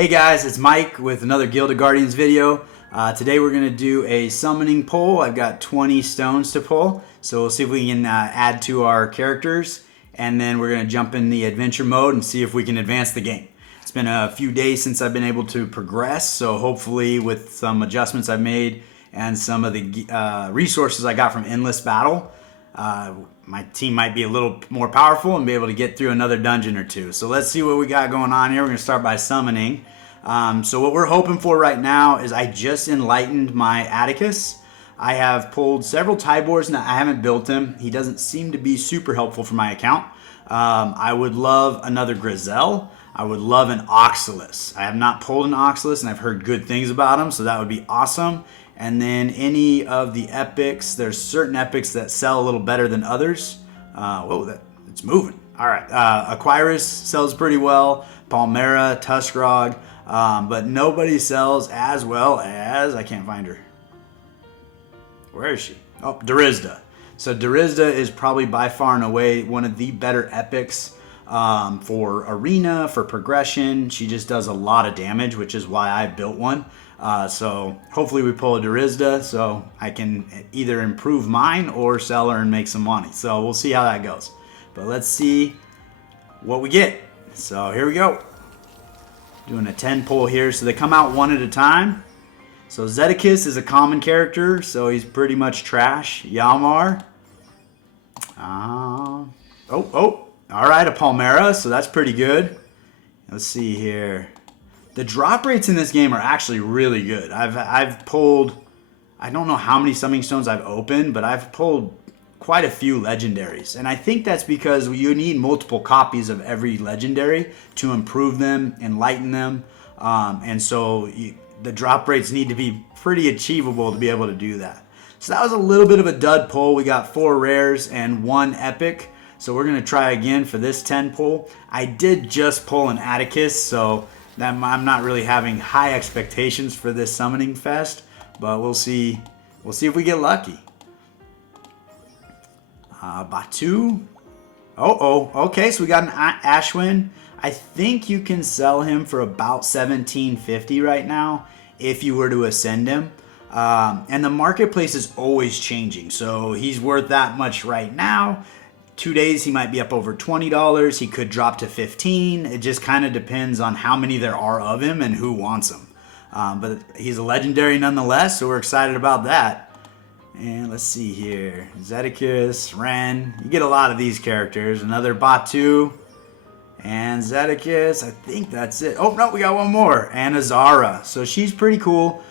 Hey guys, it's Mike with another Guild of Guardians video. Today we're going to do a summoning pull. I've got 20 stones to pull, so we'll see if we can add to our characters, and then we're going to jump in the adventure mode and see if we can advance the game. It's been a few days since I've been able to progress, so hopefully with some adjustments I've made and some of the resources I got from Endless Battle, my team might be a little more powerful and be able to get through another dungeon or two. So let's see what we got going on here. We're going to start by summoning. So what we're hoping for right now is I just enlightened my Atticus. I have pulled several Tybors and I haven't built him. He doesn't seem to be super helpful for my account. I would love another Grizel. I would love an Oxalis. I have not pulled an Oxalis and I've heard good things about him, so that would be awesome. And then any of the epics, there's certain epics that sell a little better than others. Whoa, it's moving. All right, Aquyrus sells pretty well, Palmera, Tuskrog, but nobody sells as well as, I can't find her. Where is she? Oh, Durizda. So Durizda is probably by far and away one of the better epics for arena, for progression. She just does a lot of damage, which is why I built one. So hopefully we pull a Durizda so I can either improve mine or sell her and make some money. So we'll see how that goes. But let's see what we get. So here we go. Doing a 10 pull here. So they come out one at a time. So Zedekiss is a common character, so he's pretty much trash. Yalmar. All right, a Palmera, so that's pretty good. Let's see here. The drop rates in this game are actually really good. I've pulled, I don't know how many summoning stones I've opened, but I've pulled quite a few legendaries. And I think that's because you need multiple copies of every legendary to improve them, enlighten them. And so the drop rates need to be pretty achievable to be able to do that. So that was a little bit of a dud pull. We got 4 rares and 1 epic. So we're going to try again for this 10 pull. I did just pull an Atticus, so I'm not really having high expectations for this summoning fest, but we'll see. We'll see if we get lucky. Batu. Okay, so we got an Ashwin. I think you can sell him for about $17.50 right now if you were to ascend him. And the marketplace is always changing, so he's worth that much right now. 2 days he might be up over $20. He could drop to 15. It just kind of depends on how many there are of him and who wants him. But he's a legendary nonetheless, so we're excited about that. And let's see here. Zedekiss, Ren. You get a lot of these characters. Another Batu. And Zedekiss. I think that's it. Oh, no, we got one more. And Azara. So she's pretty cool.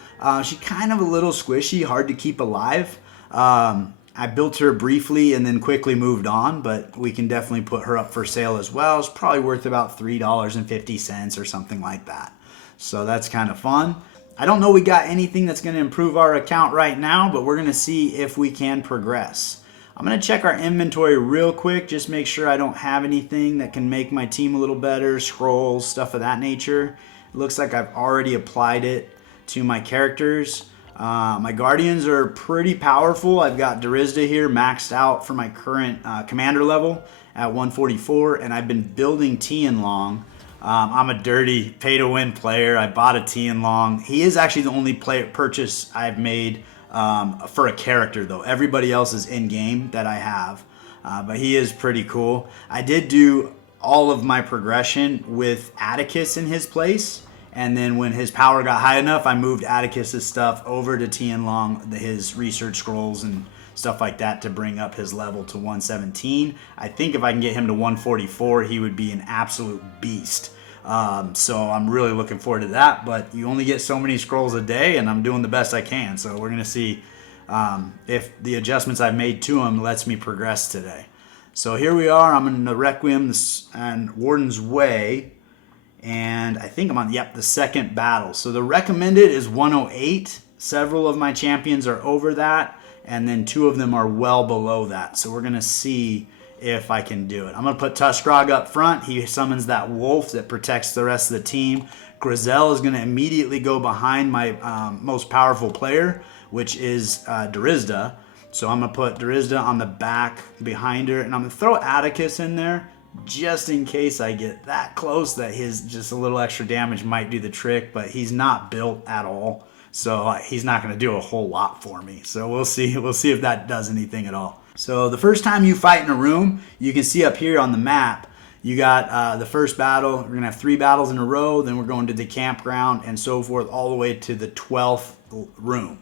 She's kind of a little squishy, hard to keep alive. I built her briefly and then quickly moved on, but we can definitely put her up for sale as well. It's probably worth about $3.50 or something like that. So that's kind of fun. I don't know we got anything that's going to improve our account right now, but we're going to see if we can progress. I'm going to check our inventory real quick, just make sure I don't have anything that can make my team a little better, scrolls, stuff of that nature. It looks like I've already applied it to my characters. My Guardians are pretty powerful. I've got Durizda here maxed out for my current commander level at 144, and I've been building Tianlong. I'm a dirty pay-to-win player. I bought a Tianlong. He is actually the only purchase I've made for a character, though. Everybody else is in-game that I have, but he is pretty cool. I did do all of my progression with Atticus in his place. And then when his power got high enough, I moved Atticus's stuff over to Tianlong, his research scrolls and stuff like that, to bring up his level to 117. I think if I can get him to 144, he would be an absolute beast. So I'm really looking forward to that. But you only get so many scrolls a day, and I'm doing the best I can. So we're going to see if the adjustments I've made to him lets me progress today. So here we are. I'm in the Requiem and Warden's Way. And I think I'm on, the second battle. So the recommended is 108. Several of my champions are over that, and then 2 of them are well below that. So we're going to see if I can do it. I'm going to put Tuskrog up front. He summons that wolf that protects the rest of the team. Grizel is going to immediately go behind my most powerful player, which is Durizda. So I'm going to put Durizda on the back behind her, and I'm going to throw Atticus in there just in case I get that close that his just a little extra damage might do the trick, but he's not built at all. So he's not going to do a whole lot for me. So we'll see. We'll see if that does anything at all. So the first time you fight in a room, you can see up here on the map, you got the first battle. We're going to have 3 battles in a row. Then we're going to the campground and so forth all the way to the 12th room.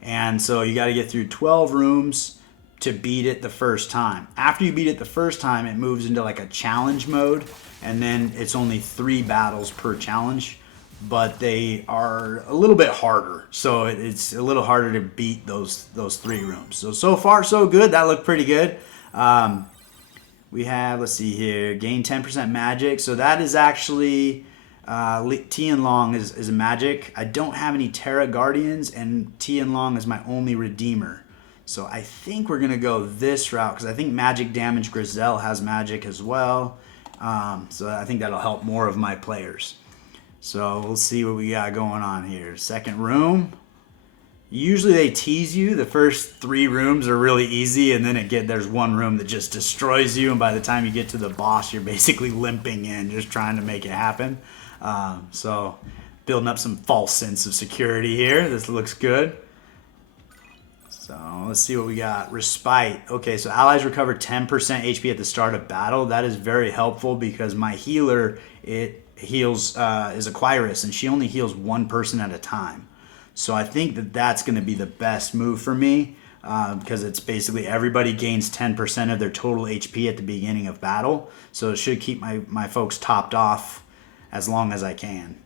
And so you got to get through 12 rooms to beat it the first time. After you beat it the first time, it moves into like a challenge mode. And then it's only 3 battles per challenge. But they are a little bit harder, so it's a little harder to beat those 3 rooms. So far so good. That looked pretty good. We have, let's see here, gain 10% magic. So that is actually Tianlong is a magic. I don't have any Terra Guardians, and Tianlong is my only redeemer. So I think we're gonna go this route because I think magic damage Grizel has magic as well. So I think that'll help more of my players. So we'll see what we got going on here. Second room. Usually they tease you. The first 3 rooms are really easy, and then there's one room that just destroys you, and by the time you get to the boss, you're basically limping in, just trying to make it happen. So building up some false sense of security here. This looks good. So let's see what we got. Respite. Okay, so allies recover 10% HP at the start of battle. That is very helpful because my healer, it heals is Aquyrus, and she only heals 1 person at a time. So I think that that's going to be the best move for me because it's basically everybody gains 10% of their total HP at the beginning of battle. So it should keep my folks topped off as long as I can.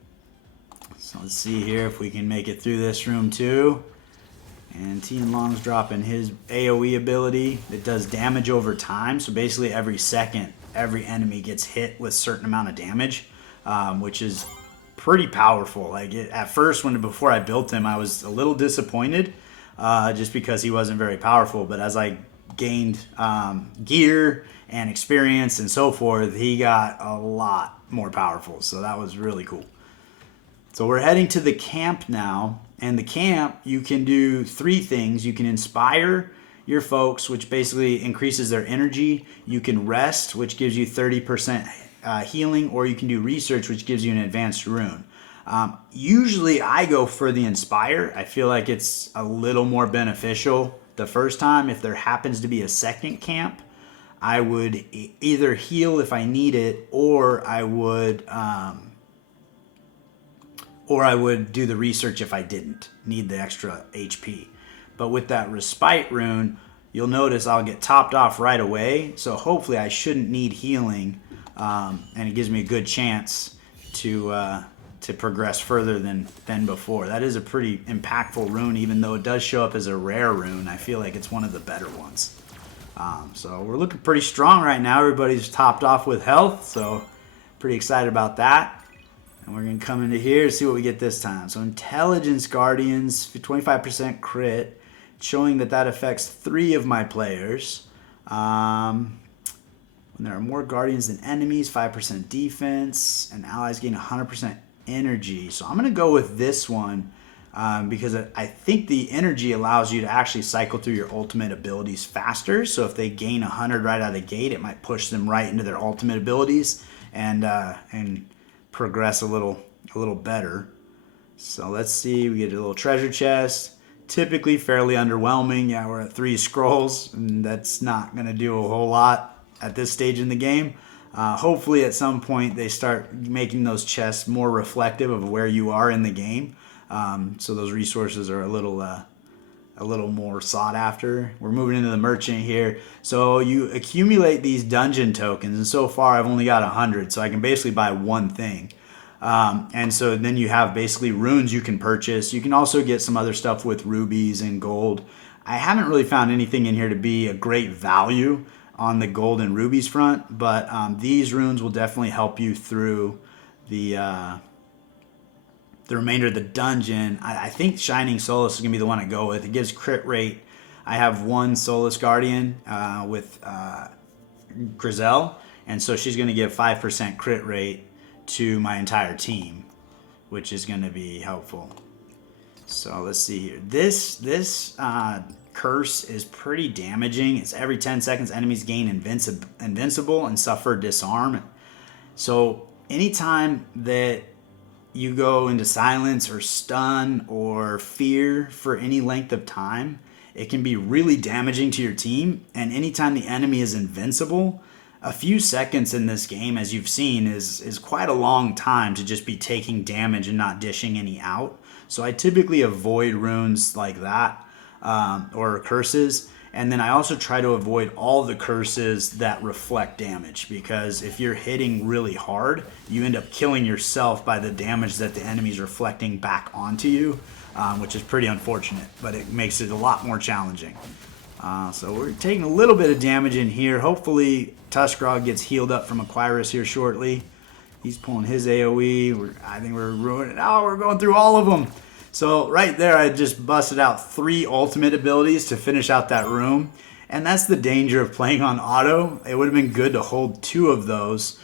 So let's see here if we can make it through this room too. And Tianlong's dropping his AoE ability that does damage over time. So basically every second, every enemy gets hit with a certain amount of damage. Which is pretty powerful. Like at first, before I built him, I was a little disappointed just because he wasn't very powerful. But as I gained gear and experience and so forth, he got a lot more powerful. So that was really cool. So we're heading to the camp now. And the camp, you can do 3 things. You can inspire your folks, which basically increases their energy. You can rest, which gives you 30% healing, or you can do research, which gives you an advanced rune. Usually I go for the inspire. I feel like it's a little more beneficial the first time. If there happens to be a second camp, I would either heal if I need it, or I would do the research if I didn't need the extra HP. But with that respite rune, you'll notice I'll get topped off right away. So hopefully I shouldn't need healing. And it gives me a good chance to progress further than before. That is a pretty impactful rune, even though it does show up as a rare rune. I feel like it's one of the better ones. So we're looking pretty strong right now. Everybody's topped off with health, so pretty excited about that. And we're going to come into here and see what we get this time. So Intelligence Guardians, 25% crit, showing that affects 3 of my players. When there are more guardians than enemies, 5% defense, and allies gain 100% energy. So I'm going to go with this one because I think the energy allows you to actually cycle through your ultimate abilities faster. So if they gain 100 right out of the gate, it might push them right into their ultimate abilities and progress a little better. So let's see. We get a little treasure chest. Typically fairly underwhelming. Yeah, we're at 3 scrolls, and that's not going to do a whole lot at this stage in the game. Hopefully at some point they start making those chests more reflective of where you are in the game. So those resources are a little more sought after. We're moving into the merchant here. So you accumulate these dungeon tokens, and so far I've only got 100, so I can basically buy 1 thing. And so then you have basically runes you can purchase. You can also get some other stuff with rubies and gold. I haven't really found anything in here to be a great value on the gold and rubies front, but these runes will definitely help you through the remainder of the dungeon. I think Shining Solace is going to be the one I go with. It gives crit rate. I have 1 Solace Guardian with Grizel, and so she's going to give 5% crit rate to my entire team, which is going to be helpful. So let's see here. This curse is pretty damaging. It's every 10 seconds enemies gain invincible and suffer disarm. So anytime that you go into silence or stun or fear for any length of time, it can be really damaging to your team. And anytime the enemy is invincible, a few seconds in this game, as you've seen, is quite a long time to just be taking damage and not dishing any out. So I typically avoid runes like that, or curses. And then I also try to avoid all the curses that reflect damage, because if you're hitting really hard, you end up killing yourself by the damage that the enemy's reflecting back onto you, which is pretty unfortunate, but it makes it a lot more challenging. So we're taking a little bit of damage in here. Hopefully Tuskarog gets healed up from Aquirus here shortly. He's pulling his AoE. I think we're ruining it. Oh, we're going through all of them. So right there, I just busted out 3 ultimate abilities to finish out that room. And that's the danger of playing on auto. It would have been good to hold 2 of those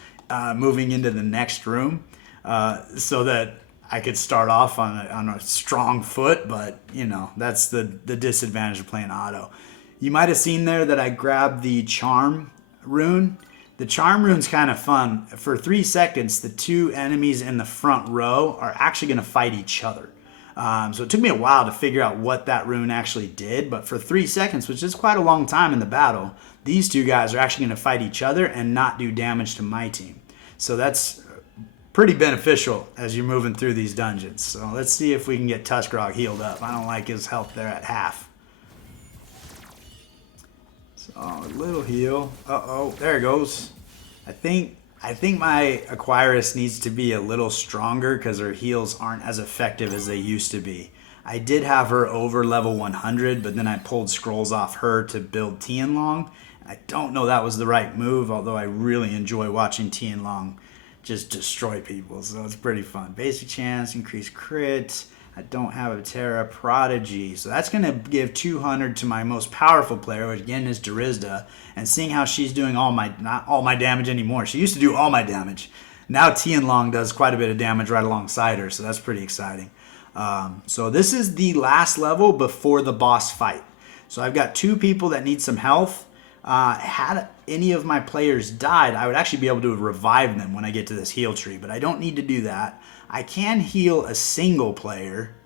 moving into the next room, so that I could start off on a strong foot. But, you know, that's the disadvantage of playing auto. You might have seen there that I grabbed the Charm rune. The Charm rune's kind of fun. For 3 seconds, the 2 enemies in the front row are actually going to fight each other. So it took me a while to figure out what that rune actually did, but for 3 seconds, which is quite a long time in the battle, these 2 guys are actually going to fight each other and not do damage to my team. So that's pretty beneficial as you're moving through these dungeons. So let's see if we can get Tuskarog healed up. I don't like his health there at half. So a little heal. Uh-oh, there it goes. I think my Aquirus needs to be a little stronger because her heals aren't as effective as they used to be. I did have her over level 100, but then I pulled scrolls off her to build Tianlong. I don't know that was the right move, although I really enjoy watching Tianlong just destroy people, so it's pretty fun. Basic chance, increased crit. I don't have a Terra Prodigy, so that's going to give 200 to my most powerful player, which again is Durizda. And seeing how she's doing not all my damage anymore. She used to do all my damage. Now Tianlong does quite a bit of damage right alongside her, so that's pretty exciting. So this is the last level before the boss fight. So I've got 2 people that need some health. Had any of my players died, I would actually be able to revive them when I get to this heal tree, but I don't need to do that. I can heal a single player,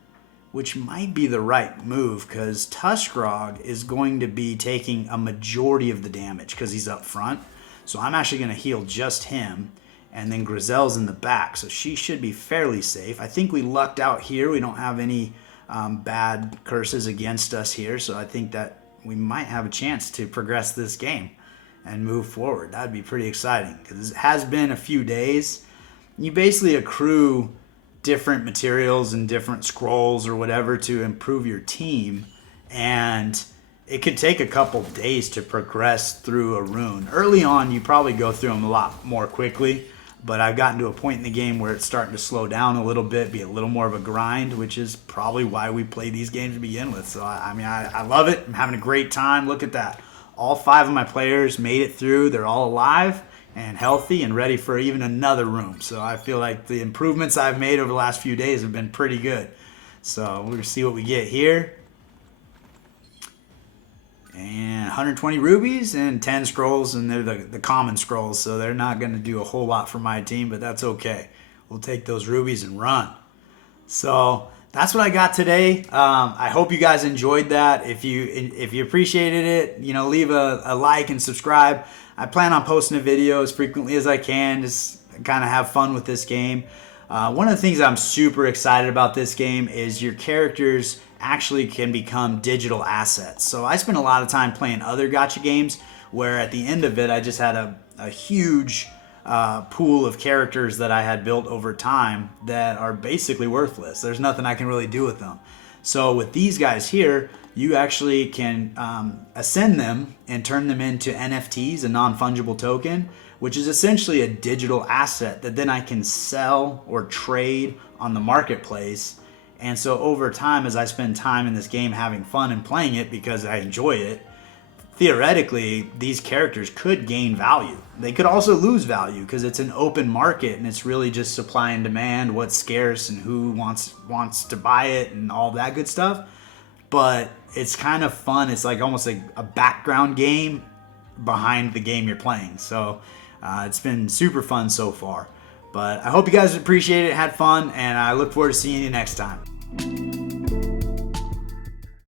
which might be the right move because Tuskarog is going to be taking a majority of the damage because he's up front. So I'm actually going to heal just him, and then Grizel's in the back, so she should be fairly safe. I think we lucked out here. We don't have any bad curses against us here, so I think that we might have a chance to progress this game and move forward. That'd be pretty exciting because it has been a few days. You basically accrue different materials and different scrolls or whatever to improve your team, and it could take a couple days to progress through a rune. Early on, you probably go through them a lot more quickly, but I've gotten to a point in the game where it's starting to slow down a little bit, be a little more of a grind, which is probably why we play these games to begin with. So, I love it. I'm having a great time. Look at that. All 5 of my players made it through. They're all alive and healthy and ready for even another room. So I feel like the improvements I've made over the last few days have been pretty good. So we're going to see what we get here. And 120 rubies and 10 scrolls, and they're the common scrolls, so they're not going to do a whole lot for my team, but that's okay. We'll take those rubies and run. So that's what I got today. I hope you guys enjoyed that. If you appreciated it, leave a like and subscribe. I plan on posting a video as frequently as I can, just kind of have fun with this game. One of the things I'm super excited about this game is your characters actually can become digital assets. So I spent a lot of time playing other gacha games where at the end of it I just had a huge pool of characters that I had built over time that are basically worthless. There's nothing I can really do with them. So with these guys here, you actually can ascend them and turn them into NFTs, a non-fungible token, which is essentially a digital asset that then I can sell or trade on the marketplace. And so over time, as I spend time in this game having fun and playing it because I enjoy it, theoretically, these characters could gain value. They could also lose value because it's an open market and it's really just supply and demand, what's scarce and who wants to buy it and all that good stuff. but it's kind of fun. It's like almost like a background game behind the game you're playing. So it's been super fun so far. But I hope you guys appreciate it, had fun, and I look forward to seeing you next time.